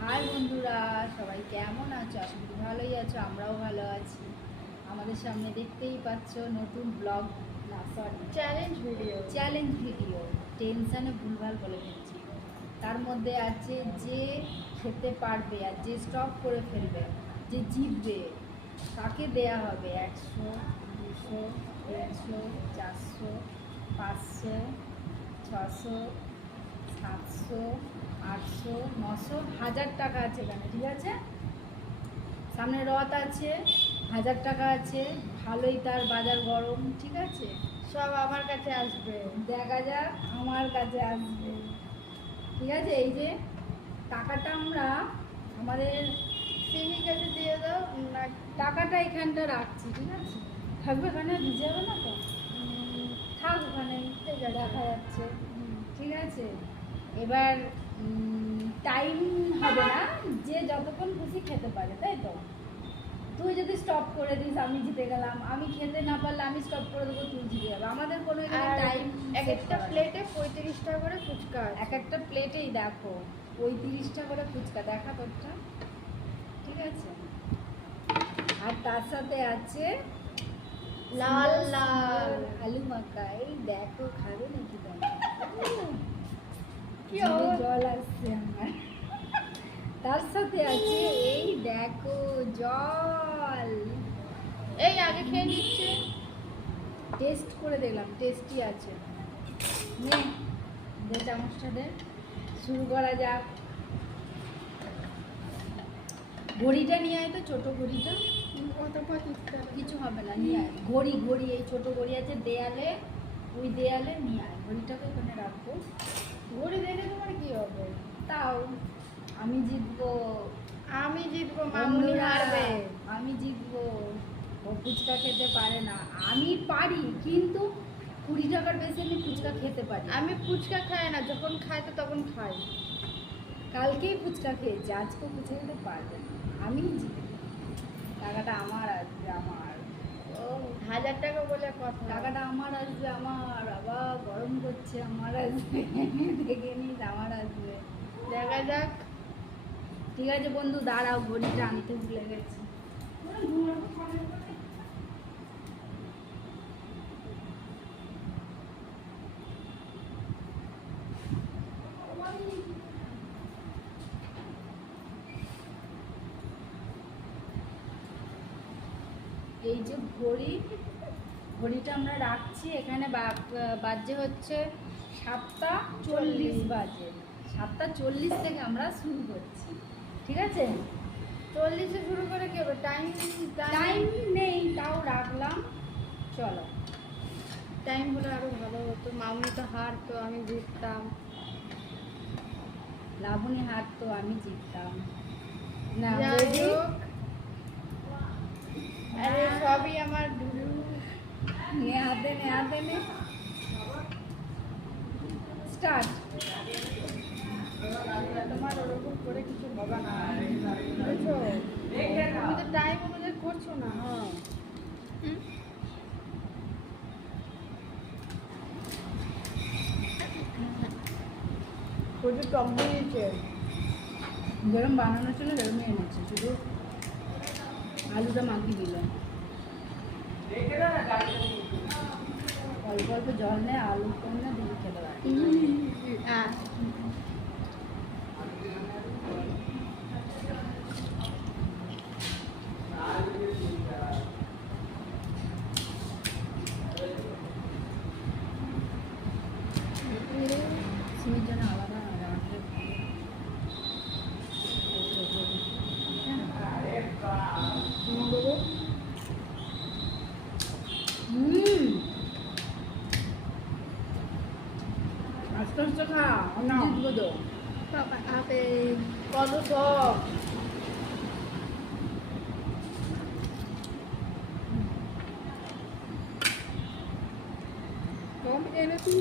High বন্ধুরা সবাই কেমন আছো? আশা করি ভালোই আছো আমরাও ভালো আছি। আমাদের সামনে দেখতেই পাচ্ছ নতুন ব্লগ না sorry challenge video challenge video টেনশানে ভুলভাল বলে দিচ্ছি তার মধ্যে আছে যে খেতে পারবে আর যে স্টপ করে ফেলবে যে জিতবে তাকে দেয়া হবে? একশো দুশো তিনশো চারশো পাঁচশো ছশো সাতশো আটশো, নশো, হাজার টাকা আছে এখানে, ঠিক আছে? সামনে রথ আছে, হাজার টাকা আছে, ভালোই তার বাজার গরম, ঠিক আছে? সব আমার কাছে আসবে, দেখা যাক আমার কাছে আসবে। ঠিক আছে? এই যে টাকাটা আমরা আমাদের সিমির কাছে দিয়ে দাও টাকাটা এখানটা রাখছি, ঠিক আছে? থাকবে এখানে ভিজে যাবে না তো? থাক ওখানে দেখা যাচ্ছে। ঠিক আছে? এবার টাইম হবে না যে যতক্ষণ খুশি খেতে পারে তাই তো? তুই যদি স্টপ করে দিস আমি জিতে গেলাম আমি খেতে না পারলে আমি স্টপ করে দেবো তুই জিতে যাবে। আমাদের কোনো টাইম এক একটা প্লেটে পঁয়ত্রিশ টাকা করে ফুচকা এক একটা প্লেটেই দেখো পঁয়ত্রিশটা করে ফুচকা দেখা তোরটা ঠিক আছে? আর তার সাথে আছে লাল লাল। আলু মাখা এই দেখো খাবে নাকি অবস্থা? জল আসছে আমার তার সাথে আছে এই দেখো জল এই আগে খেয়ে নিচ্ছে। টেস্ট করে দেখলাম টেস্টি আছে। নে দে চামচটা দে শুরু করা যাক। ঘড়িটা নিয়ে আয় তো ছোট ঘড়িটা। কিছু হবে না নিয়ে আয়। ঘড়ি ঘড়ি এই ছোট ঘড়ি আছে দেয়ালে ওই দেয়ালে নিয়ে আয় ঘড়িটাকে ওখানে রাখব ঘুরে দেখে তোমার কি হবে? তাও আমি জিতবো। আমি জিতবো মামুনি হারবে। আমি জিতবো। ও ফুচকা খেতে পারে না। আমি পারি কিন্তু কুড়ি টাকার বেশি আমি ফুচকা খেতে পারি। আমি ফুচকা খাই না যখন খাই তো তখন খাই। কালকেই ফুচকা খেয়েছি আজকেও ফুচকা খেতে পারবে না। আমি জিতবো। টাকাটা আমার আসবে আমার হাজার টাকা বলে কথা। টাকাটা আমার আসবে আমার আবার গরম করছে আমার আসবে দেখে নিস আমার আসবে। দেখা যাক। ঠিক আছে বন্ধু দাঁড়াও ঘড়িটা আনতে ভুলে গেছি। এই যে ঘড়ি ঘড়িটা আমরা রাখছি এখানে বাজে হচ্ছে সাতটা চল্লিশ বাজে। সাতটা চল্লিশ থেকে আমরা শুরু করছি ঠিক আছে? চল্লিশে শুরু করে কি হবে? টাইম টাইম নেই তাও রাখলাম। চলো। টাইম হলে আরও ভালো হতো। মামুনি তো হারতো আমি জিততাম। লাবণী হাত তো আমি জিততাম। না সবই আমার নে হাতে নে হাতে নে। স্টার্ট তোমার ওরকম করে কিছু হবে না। বুঝছ? তুমি তো টাইম অনুযায়ী করছ না। হ্যাঁ। প্রচুর টক দিয়েছে যেরকম বানানো ছিল সেরকমই এনেছে শুধু আলুটা মাখিয়ে দিলাম। অল্প অল্প জল নে আলু কম না দিয়ে খেতে পারে হ্যাঁ। জন্য কত সব কম এনে তুই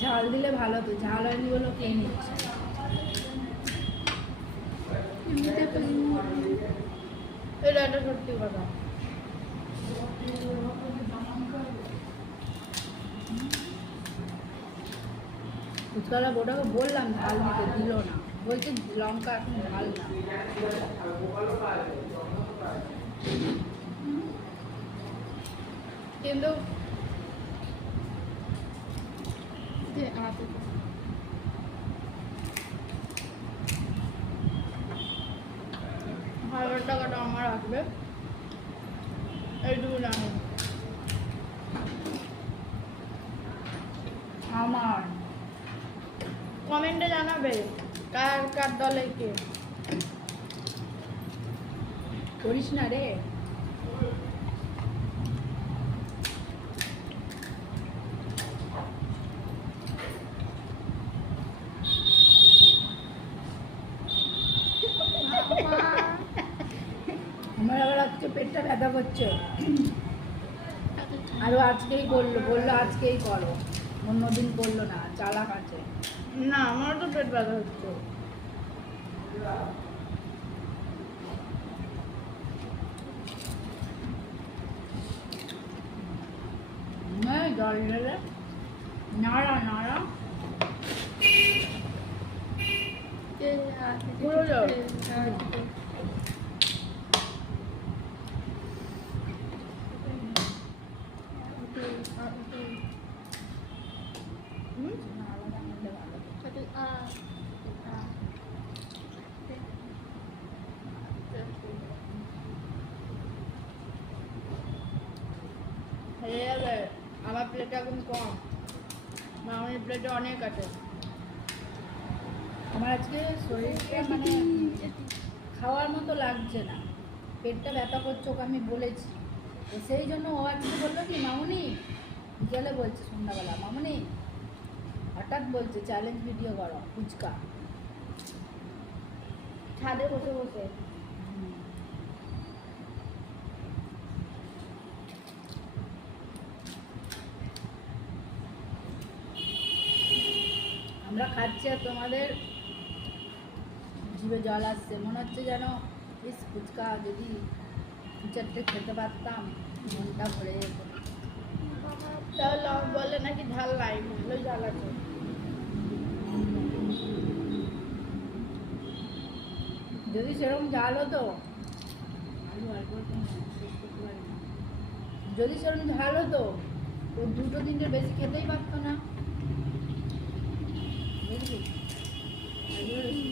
ঝাল দিলে ভালো তো ঝাল হয়নি বলে তো এটা একটা সত্যি কথা ফুচকালা ওটাকে বললাম ঝাল দিতে দিল না। বলছে লঙ্কা এখন ঝাল না। কিন্তু যে আছে হাজার টাকাটা আসবে এইটুকু জানি আমার। কমেন্টে জানাবে কার কার দলে কে। করিস না রে আমার আবার আজকে পেটটা ব্যথা করছে আরও আজকেই করল বলল আজকেই করো। অন্যদিন করল না চালাক আছে। না আমার তো পেট ব্যথা হচ্ছে। হ্যাঁ জল ঢেলে নাড়া নাড়া। পুরো জল হুম? আলাদা মধ্যে ভালো হয়ে যাবে। আমার প্লেটে এখন কম। মামনির প্লেটে অনেক আছে। আমার আজকে শরীরটা মানে খাওয়ার মতো লাগছে না। পেটটা ব্যথা করছে, ওকে আমি বলেছি। তো সেই জন্য ও আজকে বলল কি, মামুনি, বিকেলে বলছে সন্ধ্যাবেলা, মামুনি, হঠাৎ বলছে চ্যালেঞ্জ ভিডিও করো, ফুচকা। ছাদে বসে বসে। আমরা খাচ্ছি আর তোমাদের জিভে জল আসছে। মনে হচ্ছে যেন, ইস, ফুচকা যদি চারটে খেতে পারতাম, মনটা ভরে যেত। বলে নাকি ঝাল নাই ভালো ঝাল আছে। যদি সেরকম ঝাল হতো। যদি সেরকম ঝাল হতো, ও দুটো তিনটে বেশি খেতেই পারতো না। Yes.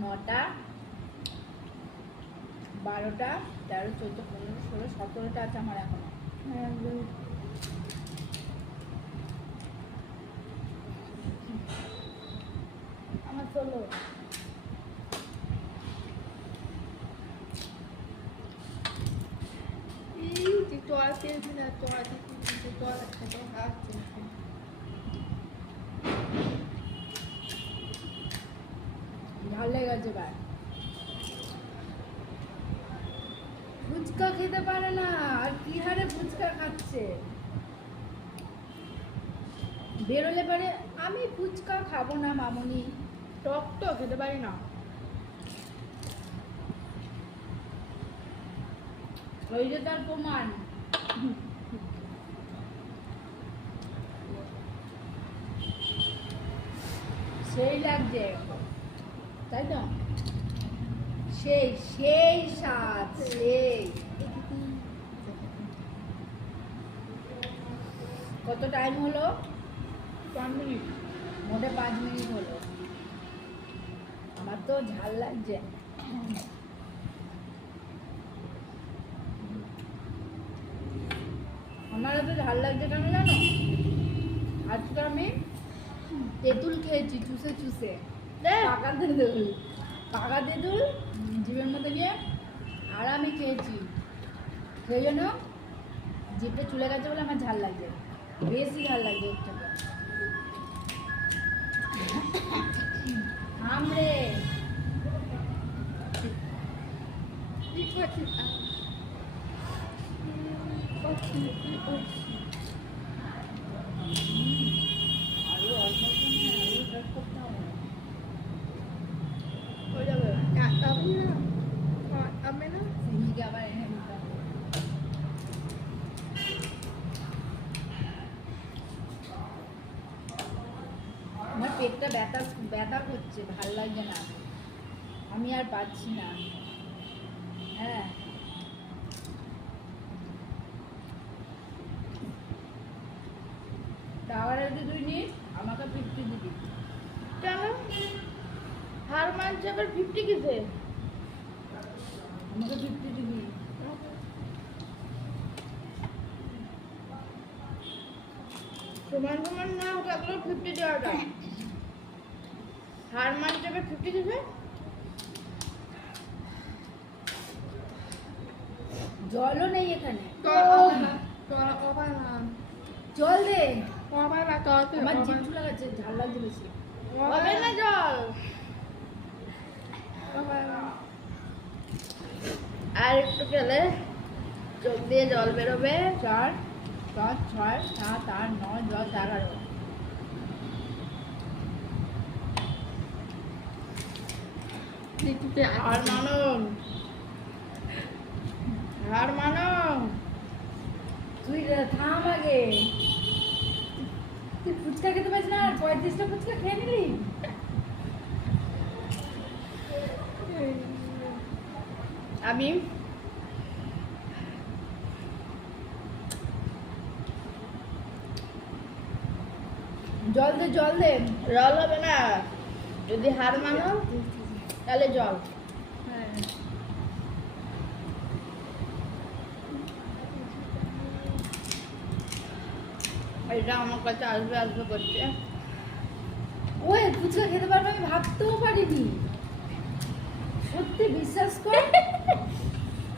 নটা বারোটা তেরো চোদ্দ পনেরো ষোলো সতেরোটা আছে আমার এখনও আমার ষোলো লেগে ফুচকা খেতে পারে না, আর কি হারে ফুচকা খাচ্ছে? বেরোলে পারে, আমি ফুচকা খাব না মামনি, টক তো খেতে পারি না। ওই যে তার প্রমাণ। সেই লাগছে তাই তো? সেই সেই স্বাদ সেই। কত টাইম হলো? পাঁচ মিনিট। মোটে পাঁচ মিনিট হলো। আমার তো ঝাল লাগছে। আমার তো ঝাল লাগছে কেন জানো? আজকে আমি তেঁতুল খেয়েছি চুষে চুষে। পাকা তেঁতুল পাকা তেঁতুল জিভের মধ্যে গিয়ে আর আমি খেয়েছি। সেই জন্য জিভটা চলে গেছে বলে আমার ঝাল লাগছে। বেশি ঝাল লাগছে এর থেকে। থাম রে কি করছিস আরও অল্প অল্প নিয়ে আরও ট্রাই করতে হবে হয়ে যাবে আমি না আমি না সিমিকে আবার এনে দিতে হবে আমার পেটটা ব্যথা ব্যথা করছে, ভালো লাগছে না। আমি আর পাচ্ছি না। হ্যাঁ। টাওয়ারে যদি তুই নিস আমাকে ফিফটি দিবি। কেন? হার মানছে আবার ফিফটি কিসে আমাকে ফিফটি দিবি সমান সমান না থাকলেও ফিফটি দেওয়া যায় হার মানছে আবার ফিফটি কিসে জলও নেই এখানে তোরা কবার না জল দে আমার জিভ চুলা ঝাল লাগছে বেশি হবে না জল আর একটু খেলে চোখ দিয়ে জল বেরোবে চার পাঁচ ছয় সাত আট নয় দশ এগারো। হার মানো। হার মানো। তুই থাম আগে। তুই ফুচকা খেতে পারিস না? পঁয়ত্রিশটা ফুচকা খেয়ে নিলি? আমি জল দে জল দে জল হবে না। যদি হার মানো তাহলে জল। হ্যাঁ। এটা আমার কাছে আসবে আসবে করছে ওই ফুচকা খেতে পারবে আমি ভাবতেও পারিনি। সত্যি বিশ্বাস কর।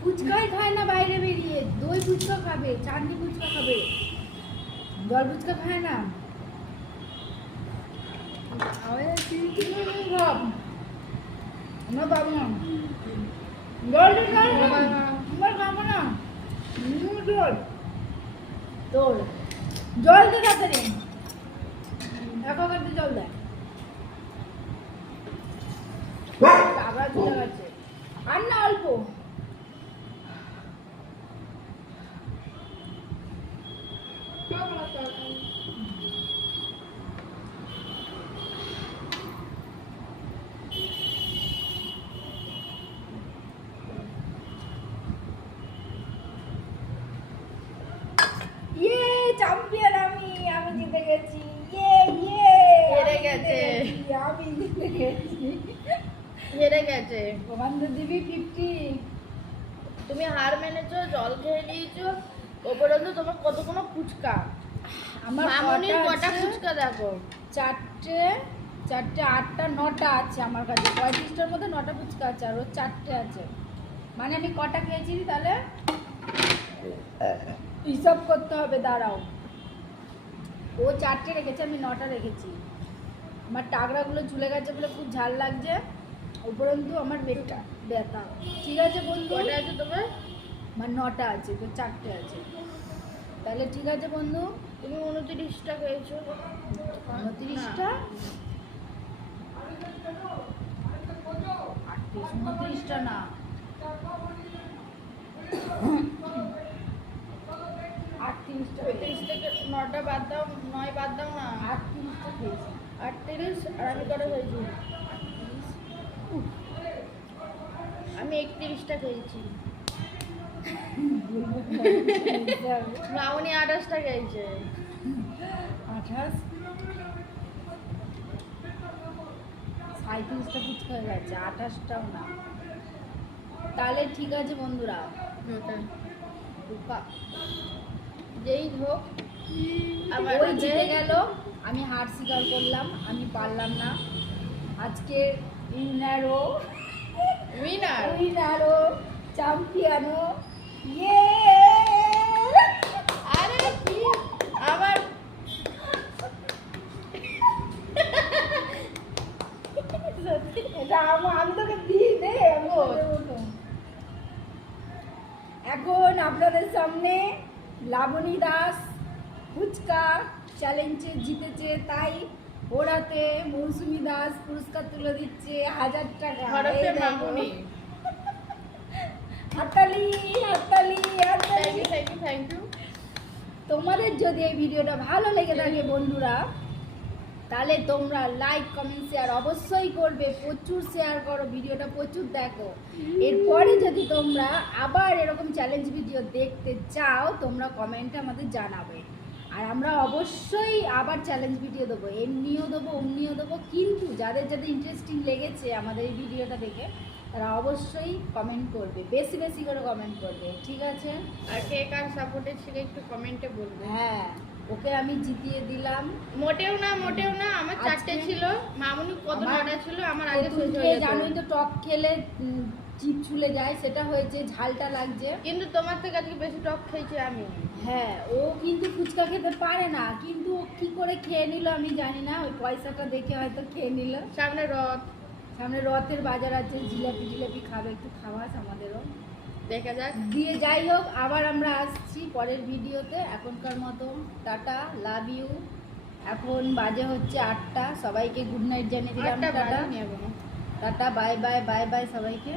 ফুচকাই খায় না বাইরে বেরিয়ে। দই ফুচকা খাবে চাটনি ফুচকা খাবে। জল ফুচকা খায় না। জল দে, তাড়াতাড়ি এক কাপে জল দেয় গেছে আর না অল্প ইয়ে চ্যাম্পিয়ন আমি আমি জিতে গেছি ইয়ে ইয়ে হেরে আমি জিতে গেছে। হেরে গেছে। ওখান তো দিবি ফিফটি। তুমি হার মেনেছো জল খেয়ে নিয়েছো ওপরন্তু তোমার কতগুলো ফুচকা? আমার মামনির কটা ফুচকা দেখো। চারটে চারটে আটটা নটা আছে আমার কাছে। পঁয়ত্রিশটার মধ্যে নটা ফুচকা আছে আর ওর চারটে আছে। মানে আমি কটা খেয়েছি তাহলে? হিসাব করতে হবে দাঁড়াও। ও চারটে রেখেছে আমি নটা রেখেছি। আমার টাকরাগুলো ঝুলে গেছে বলে খুব ঝাল লাগছে। উপরন্তু আমার পেটটা ব্যথা। ঠিক আছে বন্ধু? কটা আছে তোমার? আমার নটা আছে তো চারটে আছে। তাহলে ঠিক আছে বন্ধু? তুমি উনত্রিশটা খেয়েছো। উনত্রিশটা? আটত্রিশ উনত্রিশটা না। আটত্রিশটা। থেকে নটা বাদ দাও নয় বাদ দাও না। আটত্রিশটা খেয়েছি। আটত্রিশ আর আমি কটা খেয়েছি? আমি একত্রিশটা খেয়েছি। মামনি আঠাশটা খেয়েছে। আঠাশ? সাঁত্রিশটা ফুচকা হয়ে গেছে আঠাশটাও না। তাহলে ঠিক আছে বন্ধুরা। যেই হোক আমার জিতে গেল। আমি হার স্বীকার করলাম আমি পারলাম না। আজকে উইনারও উইনার উইনারও চ্যাম্পিয়নও ইয়ে আরে কি? আবার এটা আমি তোকে দিই দে। এখন আপনাদের সামনে লাবণী দাস ফুচকা চ্যালেঞ্জে জিতেছে তাই ওরাতে মৌসুমী দাস পুরস্কার তুলে দিচ্ছে হাজার টাকা। থ্যাংক ইউ তোমাদের যদি এই ভিডিওটা ভালো লেগে থাকে বন্ধুরা তাহলে তোমরা লাইক কমেন্ট শেয়ার অবশ্যই করবে। প্রচুর শেয়ার করো ভিডিওটা প্রচুর দেখো। এরপরে যদি তোমরা আবার এরকম চ্যালেঞ্জ ভিডিও দেখতে চাও তোমরা কমেন্টে আমাদের জানাবে। আর আমরা অবশ্যই আবার চ্যালেঞ্জ ভিডিও দেবো। এমনিও দেবো অমনিও দেবো কিন্তু যাদের যাদের ইন্টারেস্টিং লেগেছে আমাদের এই ভিডিওটা দেখে তারা অবশ্যই কমেন্ট করবে বেশি বেশি করে কমেন্ট করবে ঠিক আছে? আর কে কার সাপোর্টে ছিল একটু কমেন্টে বলবে। হ্যাঁ ওকে আমি জিতিয়ে দিলাম। মোটেও না মোটেও না আমার চারটে ছিল। মামুনি কত নটা ছিল আমার আগে। জানোই তো টক খেলে জিভ ছুলে যায় সেটা হয়েছে ঝালটা লাগছে। কিন্তু তোমার থেকে আজকে বেশি টক খেয়েছি আমি। হ্যাঁ ও কিন্তু ফুচকা খেতে পারে না কিন্তু ও কি করে খেয়ে নিল আমি জানি না ওই পয়সাটা দেখে হয়তো খেয়ে নিল। সামনে রথ। সামনে রথের বাজার আছে জিলাপি জিলাপি খাবে একটু খাওয়াস আমাদেরও। দেখা যাক। দিয়ে যাই হোক আবার আমরা আসছি পরের ভিডিওতে এখনকার মতো টাটা লাভ ইউ এখন বাজে হচ্ছে আটটা সবাইকে গুড নাইট জানিয়ে দিলাম tata. Tata bye bye bye bye সবাইকে।